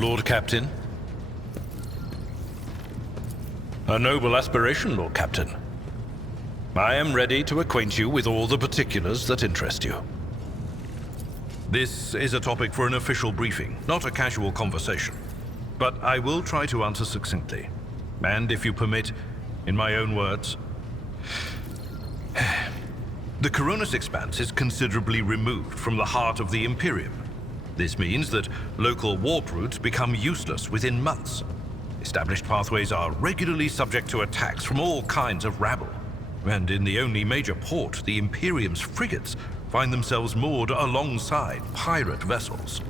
Lord Captain. A noble aspiration, Lord Captain. I am ready to acquaint you with all the particulars that interest you. This is a topic for an official briefing, not a casual conversation. But I will try to answer succinctly. And if you permit, in my own words, the Coronis Expanse is considerably removed from the heart of the Imperium. This means that local warp routes become useless within months. Established pathways are regularly subject to attacks from all kinds of rabble. And in the only major port, the Imperium's frigates find themselves moored alongside pirate vessels.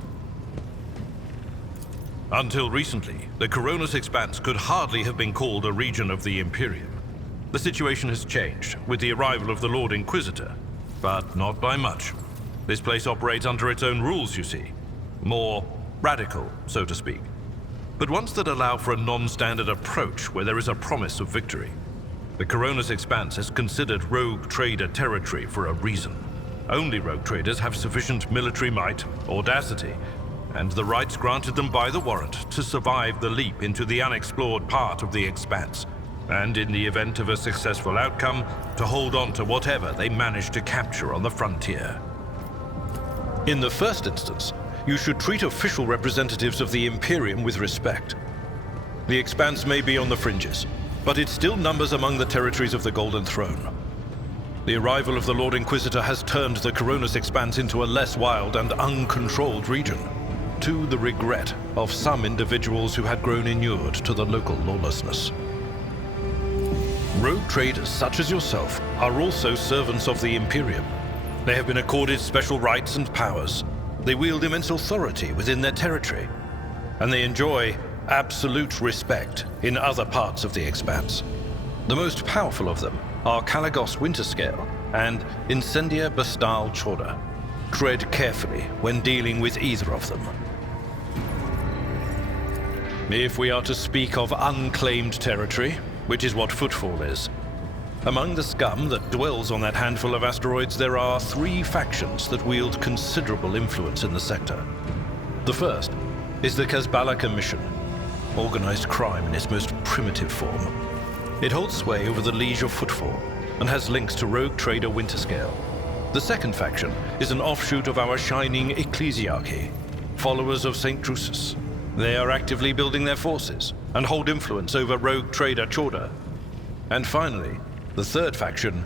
Until recently, the Coronis Expanse could hardly have been called a region of the Imperium. The situation has changed with the arrival of the Lord Inquisitor, but not by much. This place operates under its own rules, you see. More radical, so to speak. But ones that allow for a non-standard approach where there is a promise of victory. The Coronis Expanse is considered rogue trader territory for a reason. Only rogue traders have sufficient military might, audacity, and the rights granted them by the warrant to survive the leap into the unexplored part of the Expanse, and in the event of a successful outcome, to hold on to whatever they manage to capture on the frontier. In the first instance, you should treat official representatives of the Imperium with respect. The Expanse may be on the fringes, but it still numbers among the territories of the Golden Throne. The arrival of the Lord Inquisitor has turned the Coronis Expanse into a less wild and uncontrolled region, to the regret of some individuals who had grown inured to the local lawlessness. Rogue traders such as yourself are also servants of the Imperium. They have been accorded special rights and powers. They wield immense authority within their territory, and they enjoy absolute respect in other parts of the Expanse. The most powerful of them are Kalagos Winterscale and Incendia Bastal Chorda. Tread carefully when dealing with either of them. If we are to speak of unclaimed territory, which is what Footfall is, among the scum that dwells on that handful of asteroids, there are 3 factions that wield considerable influence in the sector. The first is the Kazbala Commission, organized crime in its most primitive form. It holds sway over the Liege of Footfall and has links to rogue trader Winterscale. The second faction is an offshoot of our shining ecclesiarchy, followers of St. Drusus. They are actively building their forces and hold influence over rogue trader Chorda. And finally, the third faction,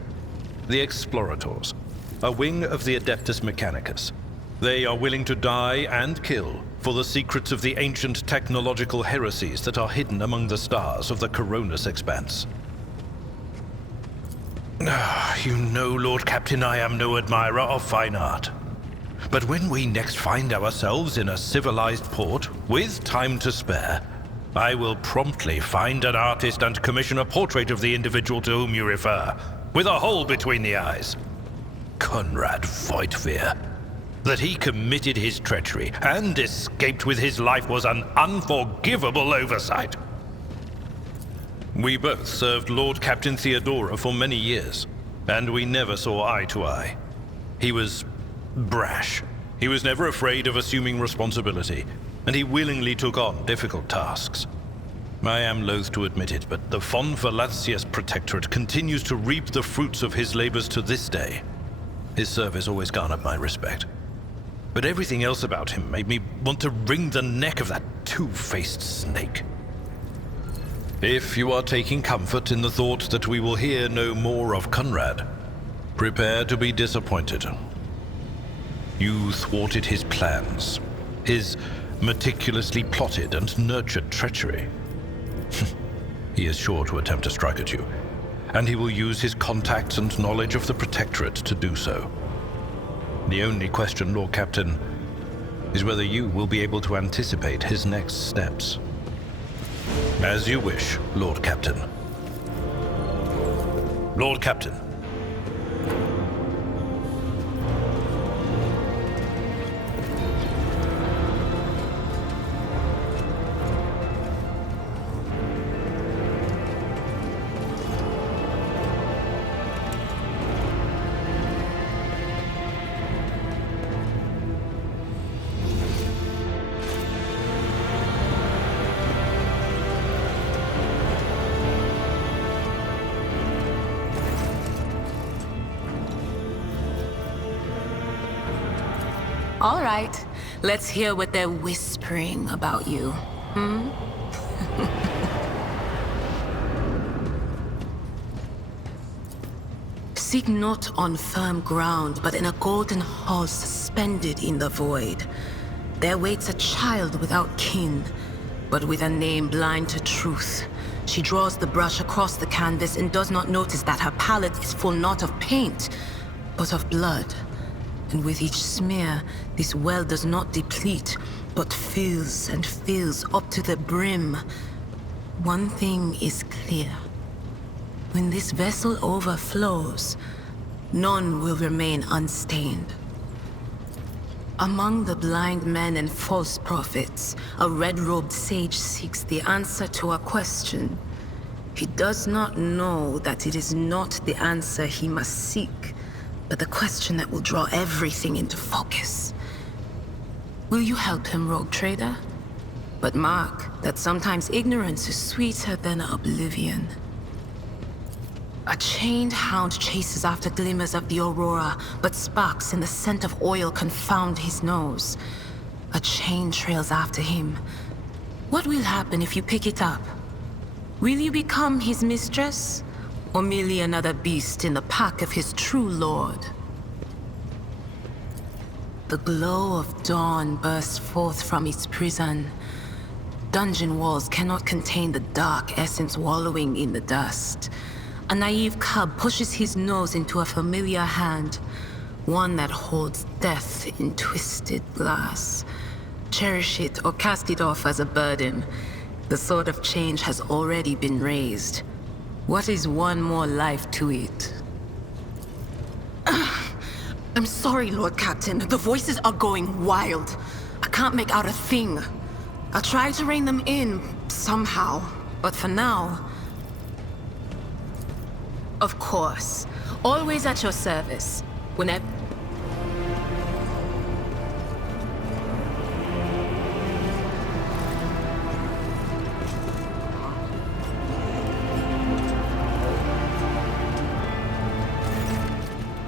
the Explorators, a wing of the Adeptus Mechanicus. They are willing to die and kill for the secrets of the ancient technological heresies that are hidden among the stars of the Coronis Expanse. You know, Lord Captain, I am no admirer of fine art. But when we next find ourselves in a civilized port, with time to spare, I will promptly find an artist and commission a portrait of the individual to whom you refer, with a hole between the eyes. Conrad Voigtveer. That he committed his treachery and escaped with his life was an unforgivable oversight. We both served Lord Captain Theodora for many years, and we never saw eye to eye. He was brash. He was never afraid of assuming responsibility, and he willingly took on difficult tasks. I am loath to admit it, but the Von Valancius Protectorate continues to reap the fruits of his labors to this day. His service always garnered my respect. But everything else about him made me want to wring the neck of that two-faced snake. If you are taking comfort in the thought that we will hear no more of Conrad, prepare to be disappointed. You thwarted his plans, his meticulously plotted and nurtured treachery. He is sure to attempt a strike at you, and he will use his contacts and knowledge of the Protectorate to do so. The only question, Lord Captain, is whether you will be able to anticipate his next steps. As you wish, Lord Captain. Lord Captain. All right, let's hear what they're whispering about you. Hmm? Seek not on firm ground, but in a golden hall suspended in the void. There waits a child without kin, but with a name blind to truth. She draws the brush across the canvas and does not notice that her palette is full not of paint, but of blood. And with each smear, this well does not deplete, but fills and fills up to the brim. One thing is clear. When this vessel overflows, none will remain unstained. Among the blind men and false prophets, a red-robed sage seeks the answer to a question. He does not know that it is not the answer he must seek, but the question that will draw everything into focus. Will you help him, Rogue Trader? But mark that sometimes ignorance is sweeter than oblivion. A chained hound chases after glimmers of the aurora, but sparks in the scent of oil confound his nose. A chain trails after him. What will happen if you pick it up? Will you become his mistress, or merely another beast in the pack of his true lord? The glow of dawn bursts forth from its prison. Dungeon walls cannot contain the dark essence wallowing in the dust. A naive cub pushes his nose into a familiar hand, one that holds death in twisted glass. Cherish it or cast it off as a burden. The sword of change has already been raised. What is one more life to it? I'm sorry, Lord Captain. The voices are going wild. I can't make out a thing. I'll try to rein them in, somehow. But for now... Of course. Always at your service. Whenever...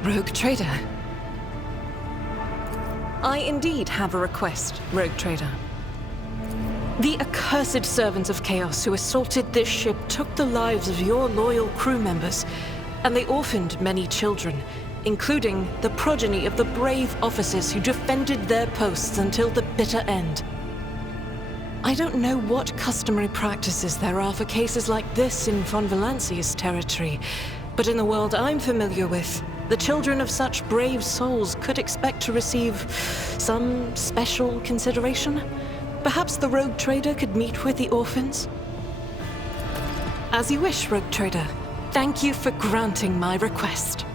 Rogue Trader. I indeed have a request, Rogue Trader. The accursed servants of Chaos who assaulted this ship took the lives of your loyal crew members, and they orphaned many children, including the progeny of the brave officers who defended their posts until the bitter end. I don't know what customary practices there are for cases like this in Von Valancia's territory, but in the world I'm familiar with, the children of such brave souls could expect to receive some special consideration. Perhaps the Rogue Trader could meet with the orphans? As you wish, Rogue Trader. Thank you for granting my request.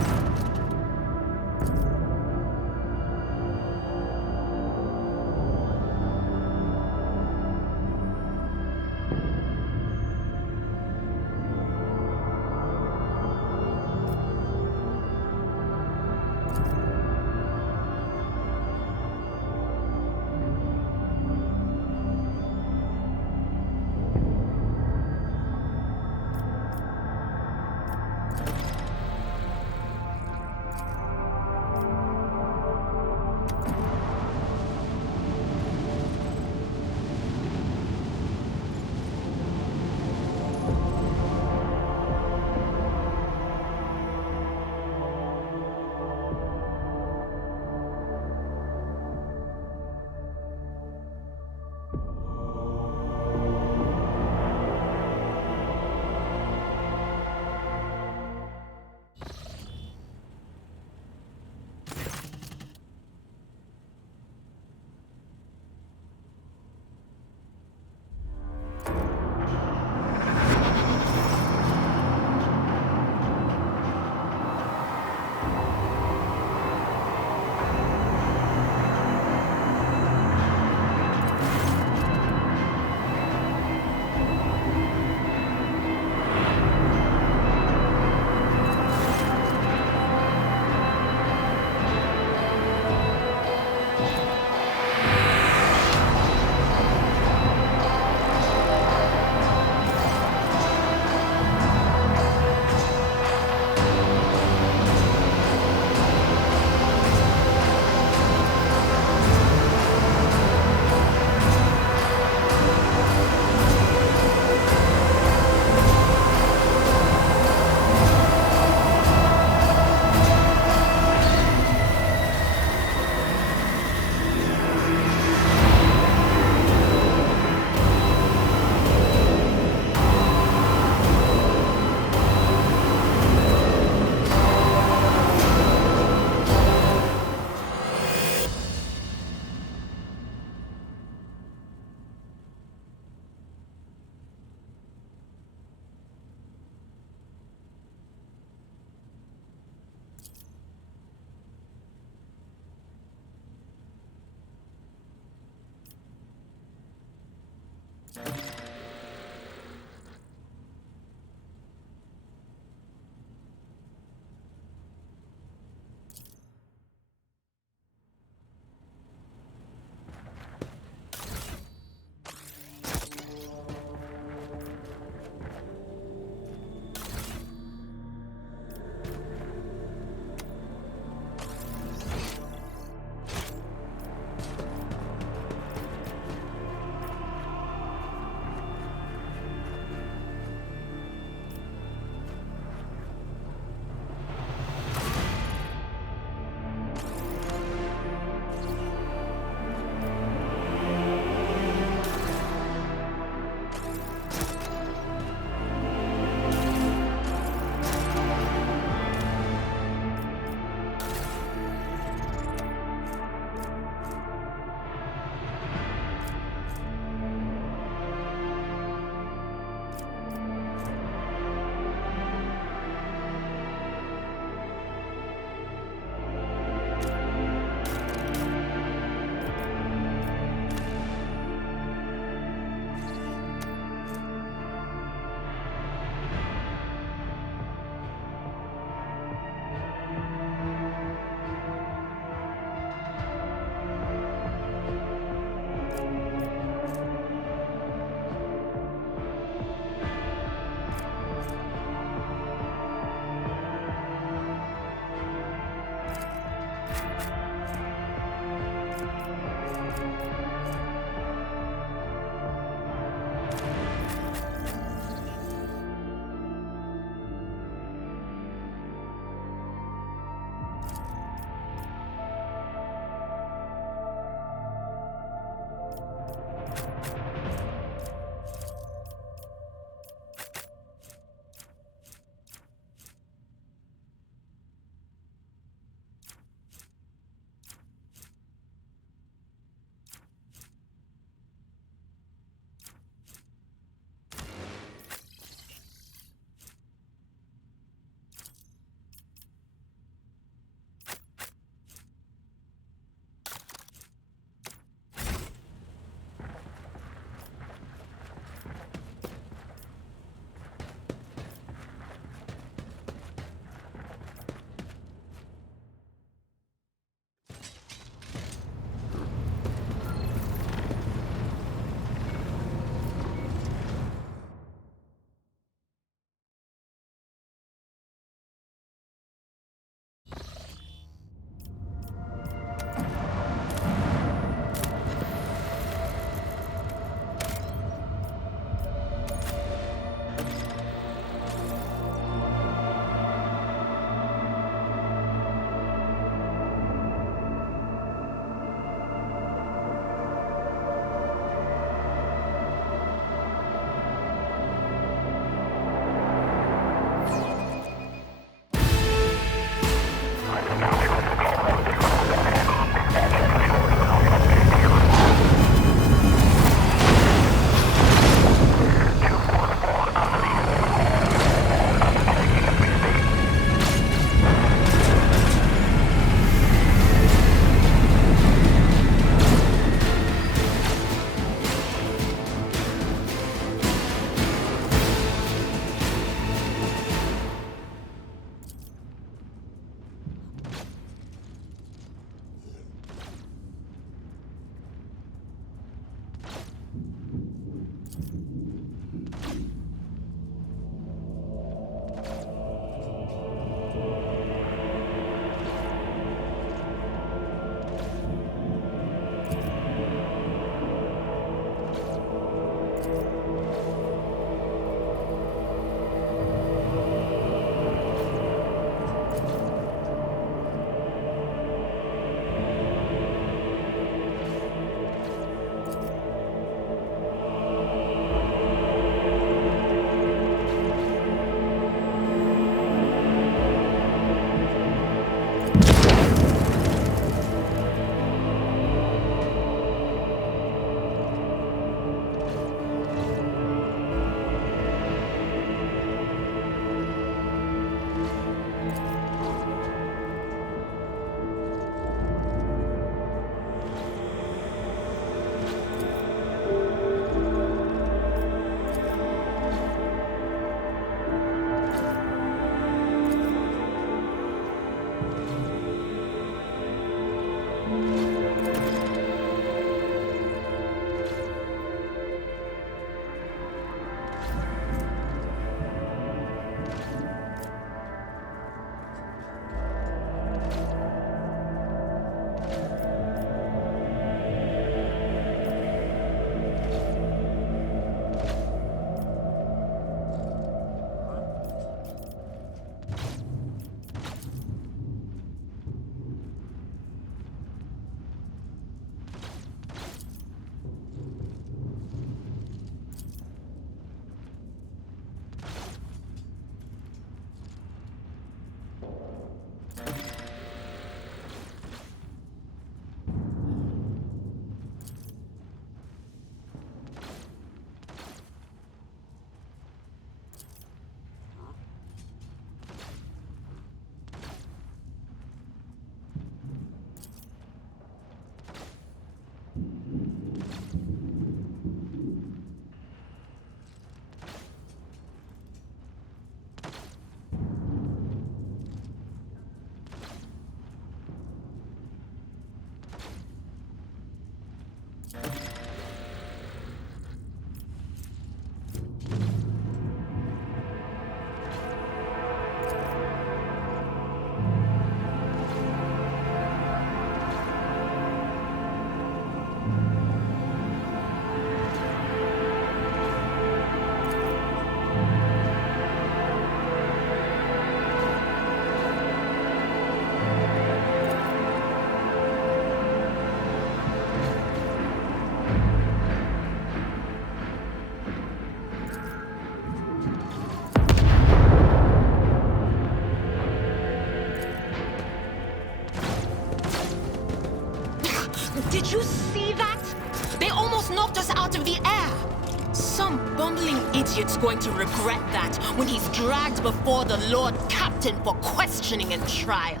kid's going to regret that when he's dragged before the Lord Captain for questioning and trial.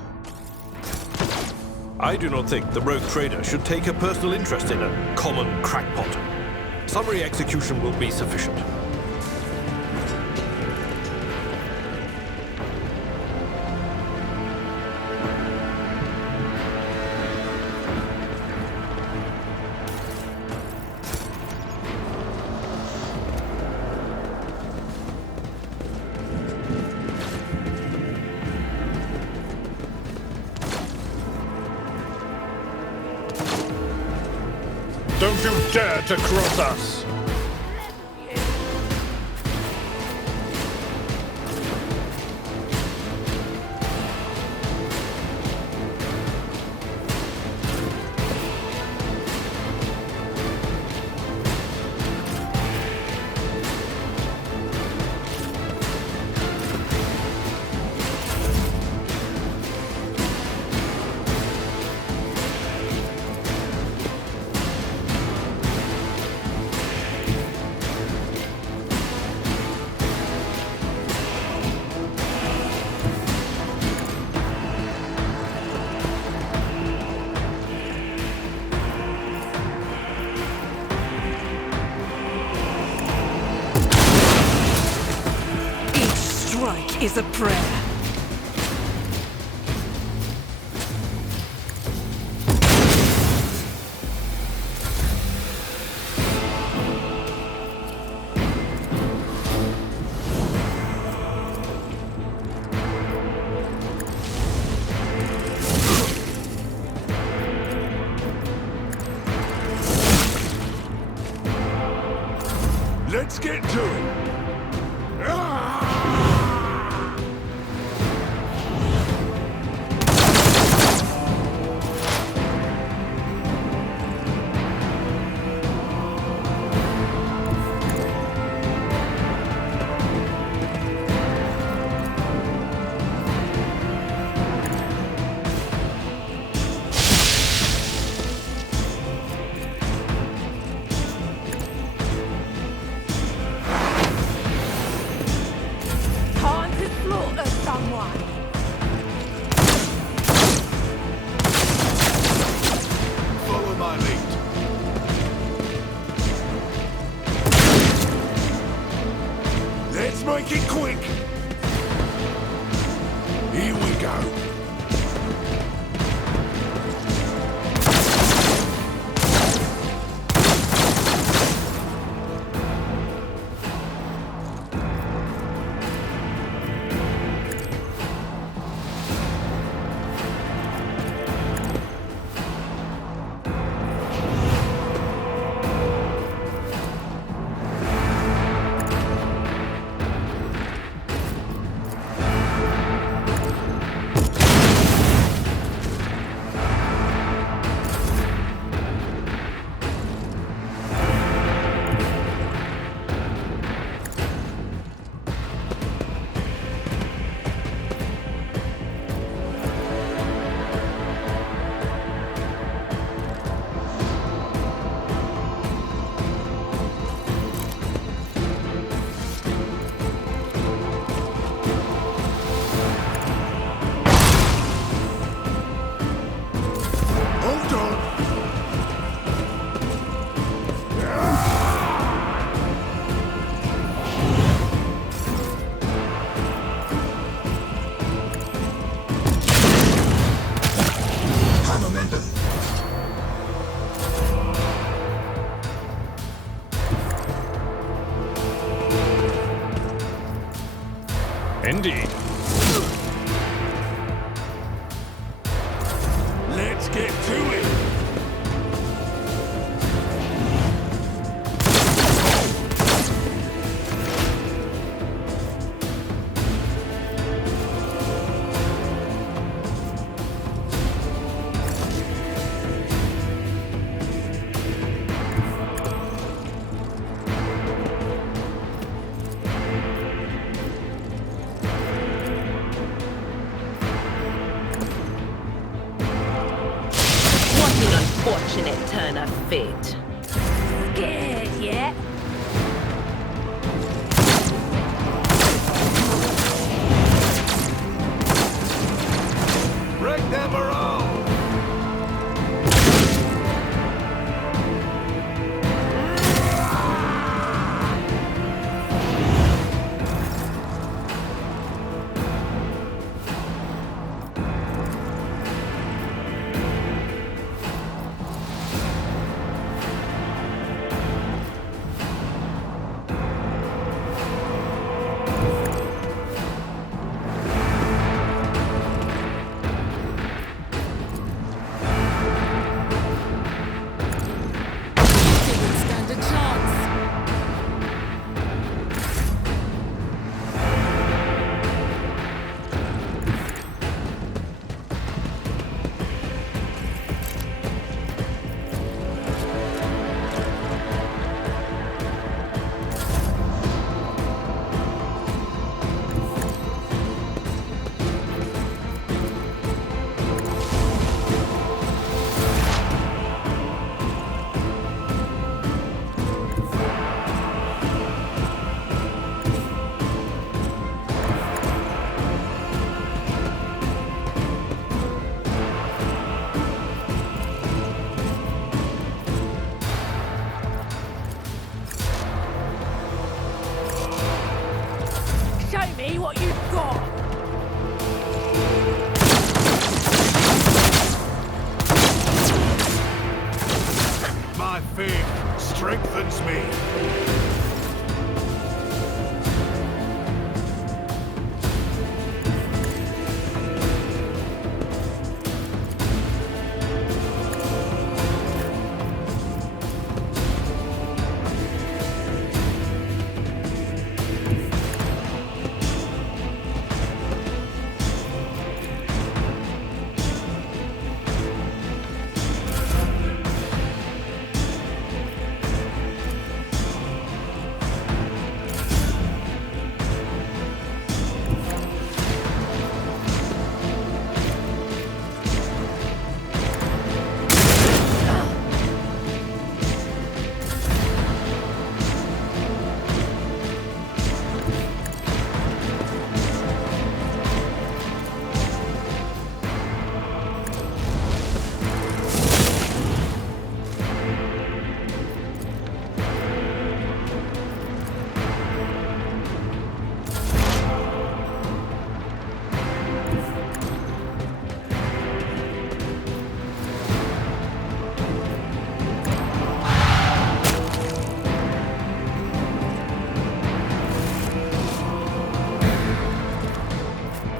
I do not think the rogue trader should take a personal interest in a common crackpot. Summary execution will be sufficient. Don't you dare to cross us! Is a prayer. Let's get to it. Follow my lead. Let's make it quick. Here we go. Indeed. Let's get to it. Unfortunate turn of fate. Scared yet?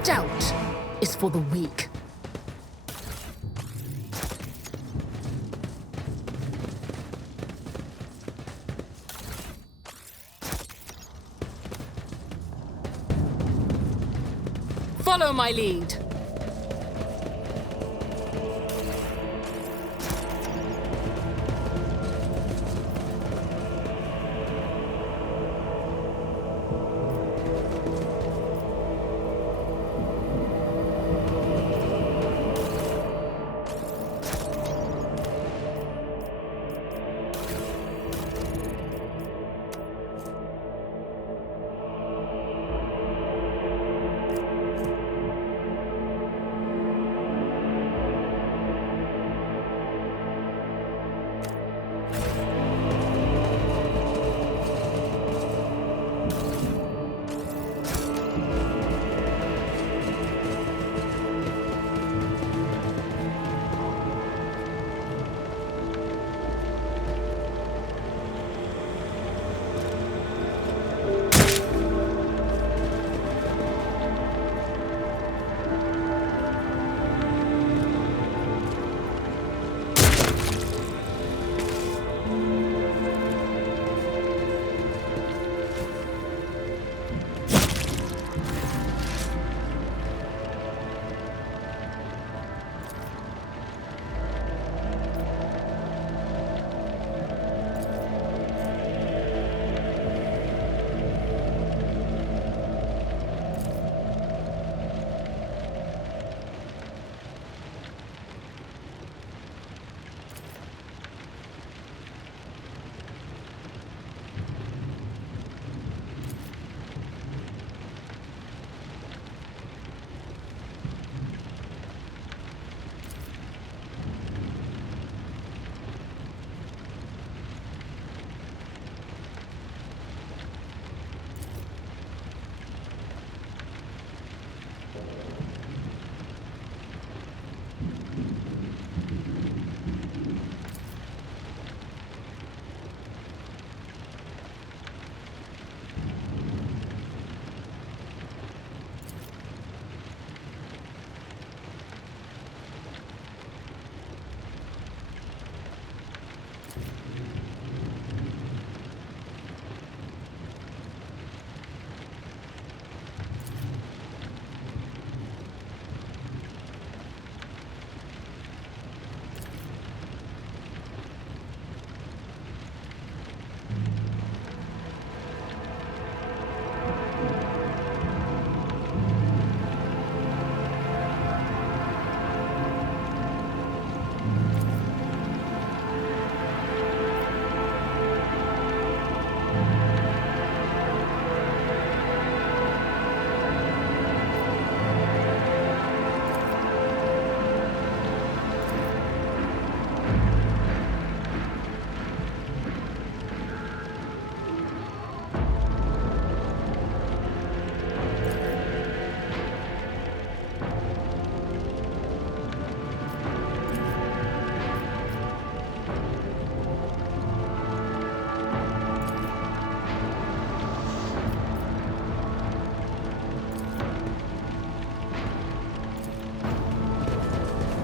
Doubt is for the weak. Follow my lead.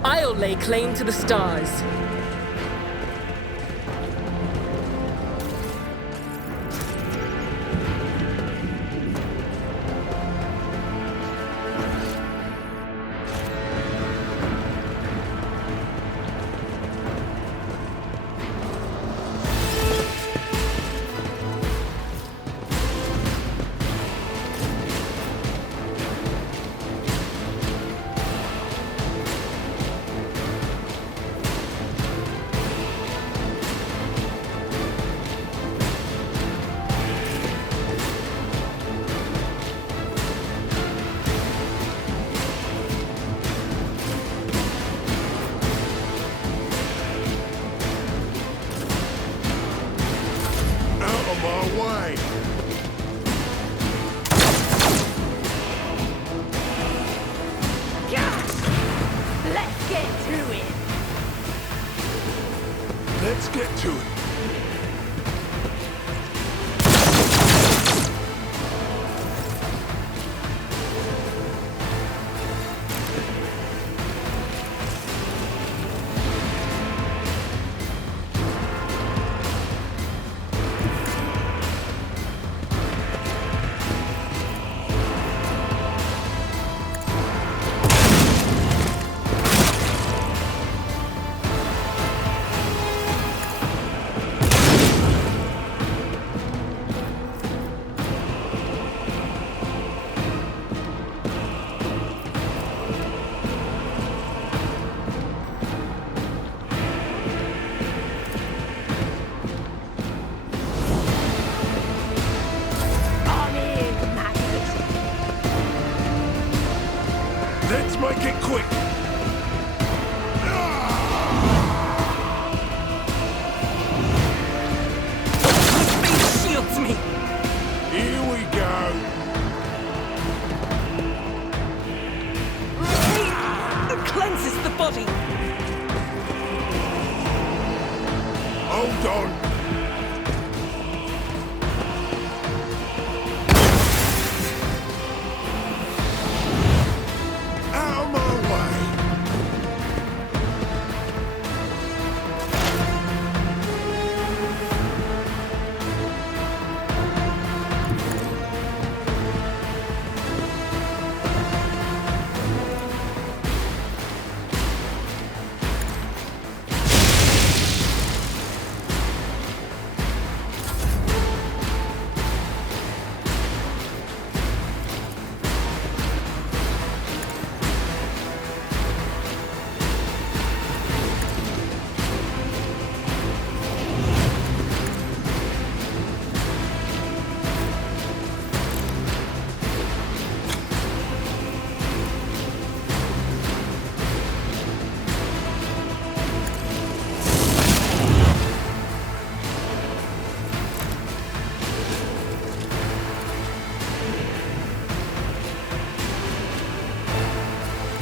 I'll lay claim to the stars. make it quick. The face shields me! Here we go. It cleanses the body! Hold on. Out of my way.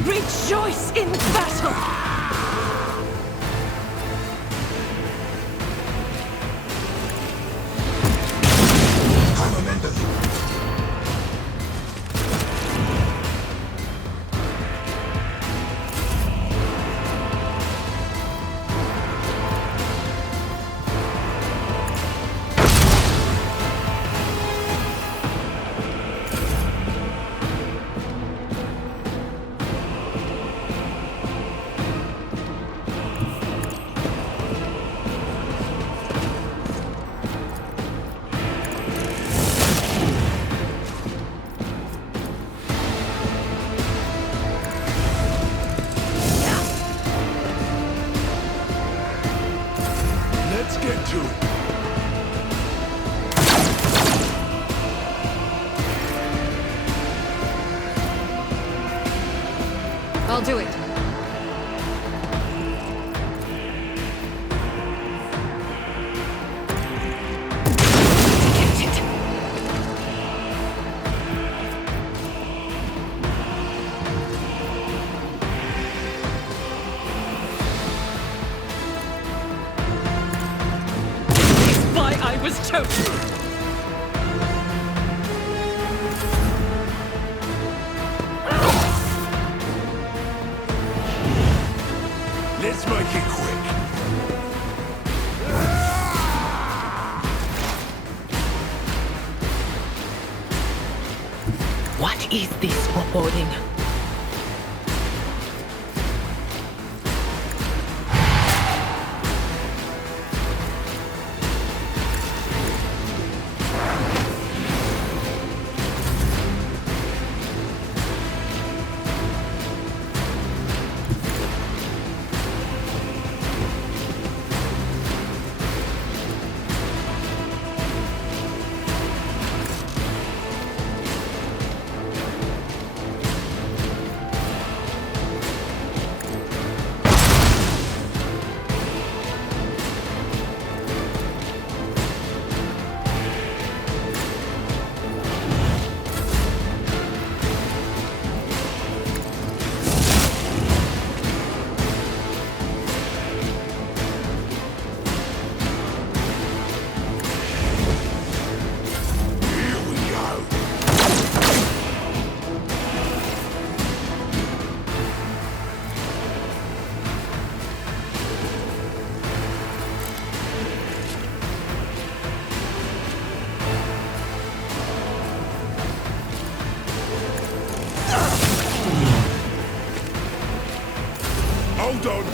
Rejoice in battle! Let's get to it. I'll do it. Why I was chosen! Let's make it quick. What is this foreboding? Here we go. Hold on.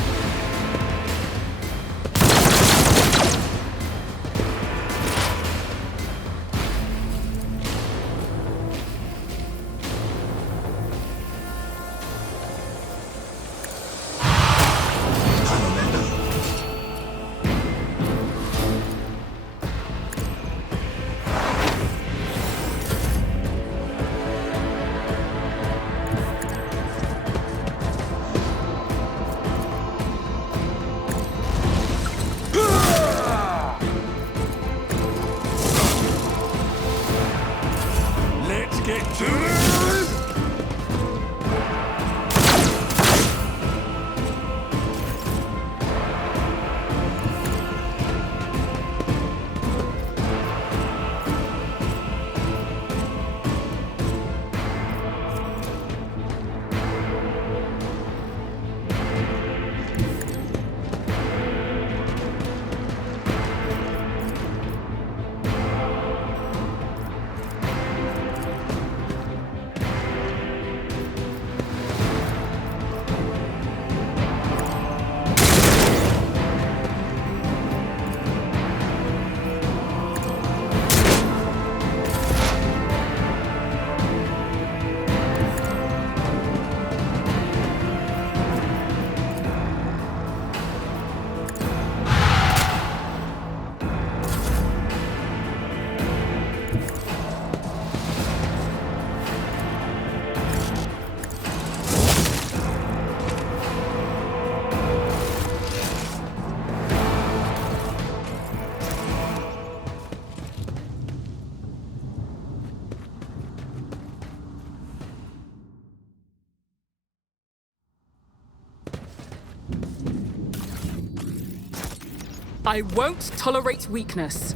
I won't tolerate weakness.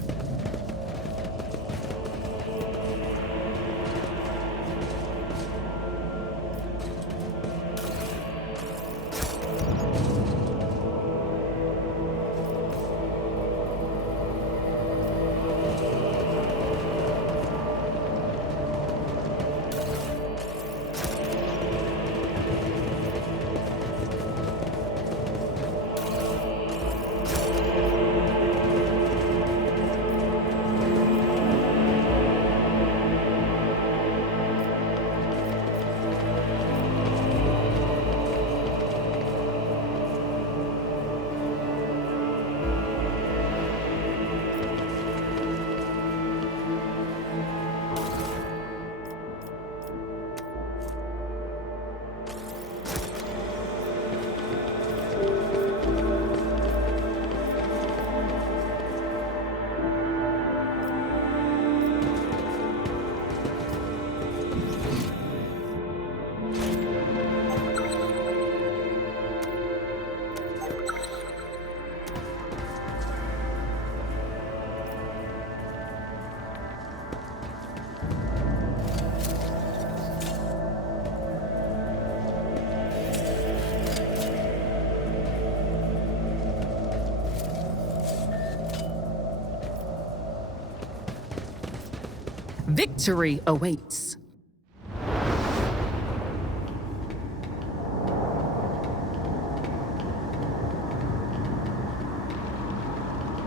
Victory awaits.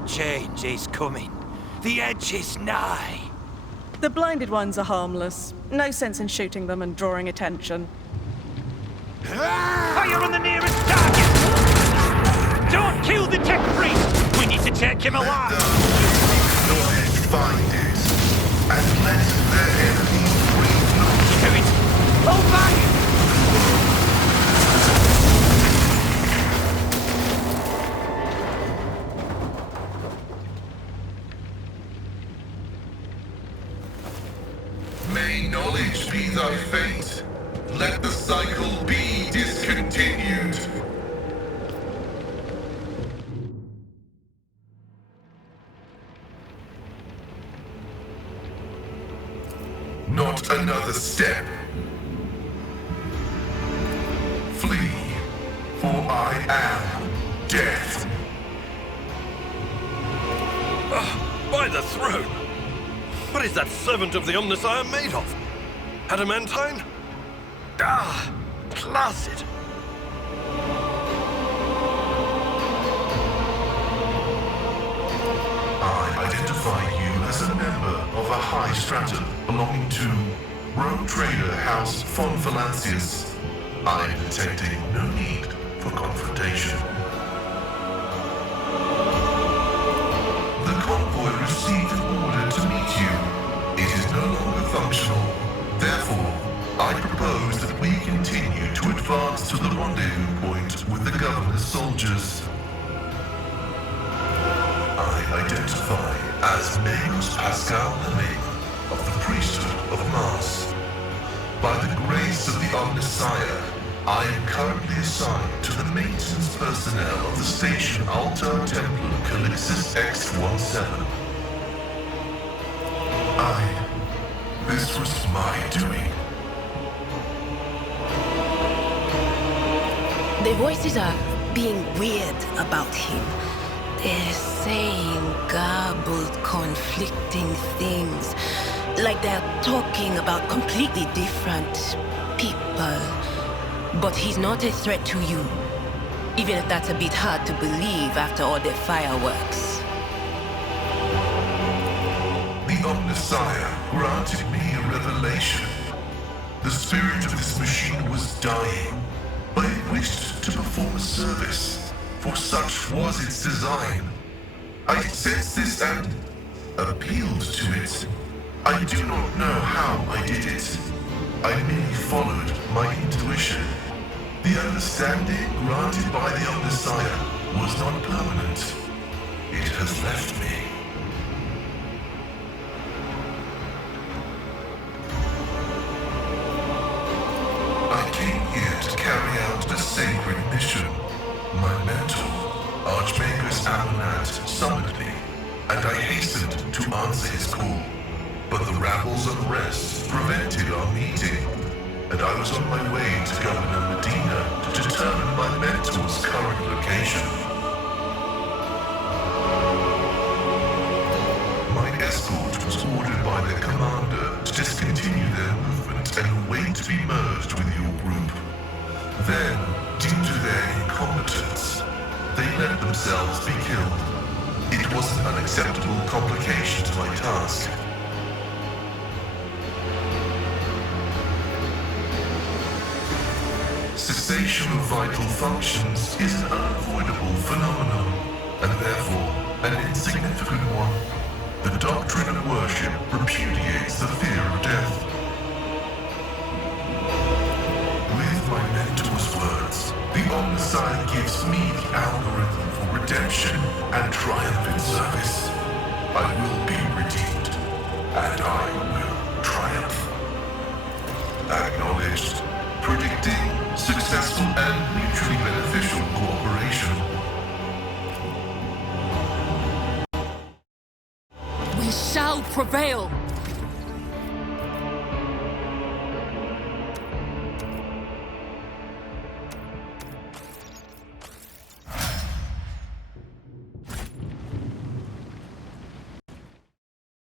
Change is coming. The edge is nigh. The blinded ones are harmless. No sense in shooting them and drawing attention. Fire on the nearest target! Don't kill the tech priest! We need to take him alive! Knowledge find it, and let their enemy breathe not. Do it! Hold back! May knowledge be thy fate. Let the cycle be discontinued. Not another step. Flee, for I am death. By the throne! What is that servant of the Omnissiah made of? Adamantine? Ah, placid. I identify you as a member of a high stratum belonging to Rogue Trader House von Valancius. I am detecting no need for confrontation. The convoy received an order to meet you. It is no longer functional. Therefore, I propose that we continue to advance to the rendezvous point with the governor's soldiers. I identify as Magus Pascal Hellin of the priesthood of Mars. By the grace of the Omnissiah, I am currently assigned to the maintenance personnel of the station Altar Templum Calixis X-17. This was my doing. The voices are being weird about him. They're saying garbled, conflicting things. Like they're talking about completely different people. But he's not a threat to you. Even if that's a bit hard to believe after all the fireworks. The Omnissiah granted me a revelation. The spirit of this machine was dying, but it wished to perform a service, for such was its design. I sensed this and appealed to it. I do not know how I did it. I merely followed my intuition. The understanding granted by the Omnissiah was not permanent. It has left me. I came here to carry out a sacred mission. My mentor, Archmagus Amonat summoned me, and I hastened to answer his call. But the rabble's unrest prevented our meeting, and I was on my way to Governor Medina to determine my mentor's current location. My escort was ordered by their commander to discontinue their movement and wait to be merged with your group. Then, due to their incompetence, they let themselves be killed. It was an unacceptable complication to my task. Cessation of vital functions is an unavoidable phenomenon, and therefore an insignificant one. The doctrine of worship repudiates the fear of death. With my mentor's words, the Omnissiah gives me the algorithm for redemption and triumph in service. I will be redeemed, and I will triumph. Acknowledged. Predicting successful and mutually beneficial cooperation. We shall prevail!